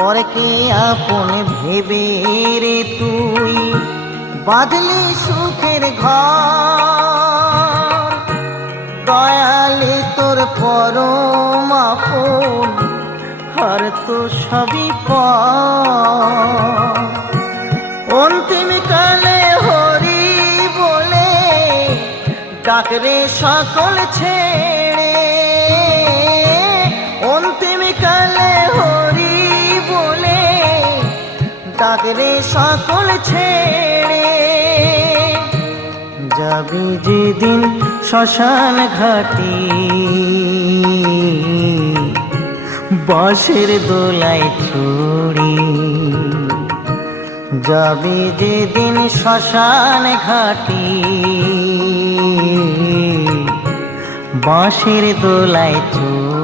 পরকে আপন ভেবে রে তুই বাঁধলি সুখের ঘর, দয়ালে তোর পরম আপন আর তো সবই পর। অন্তিম কালে হরি বলে ডাকরে সকল ছেড়ে, অন্তিম কালে হরি বলে ডাকরে সকল ছেড়ে। যাবি যেদিন শ্মশান ঘাটি বাঁশের দোলায় ছড়ি, যাবি যেদিন শ্মশান ঘাটি বাঁশের দোলায় ছড়ি।